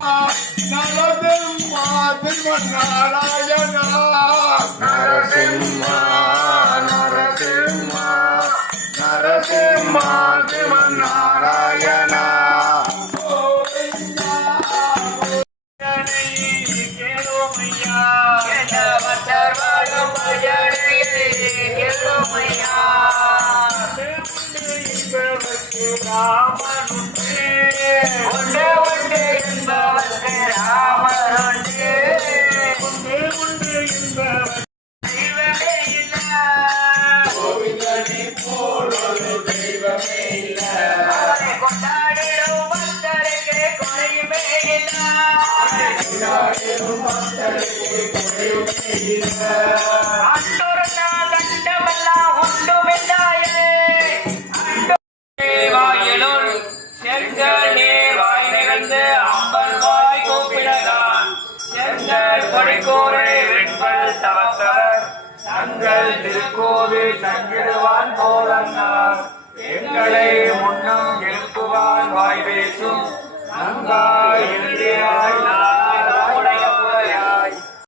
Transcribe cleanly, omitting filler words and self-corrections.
நரசிம்மா திருமநாராயணா நரசிம்மா நரசிம்மா நரசிம்மா திருமநாராயணா தங்கள் திருக்கோவில் தங்கிடுவான் போலன்னார் எங்களை முன்னம் எழுப்புவான் வாய் பேசும் நங்காய்